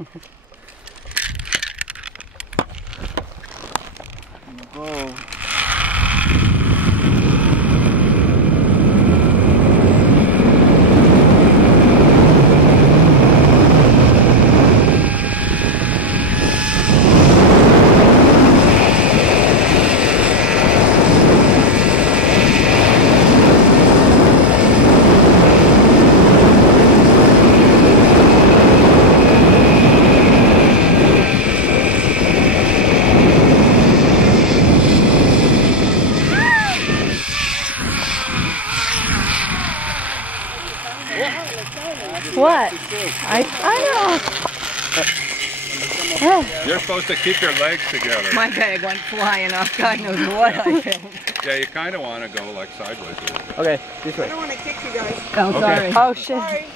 Go. What? I know. You're supposed to keep your legs together. My bag went flying off. God knows what I did. Yeah, you kind of want to go like sideways a little bit. Okay, this way. I don't want to kick you guys. Oh, sorry. Okay. Oh, shit. Sorry.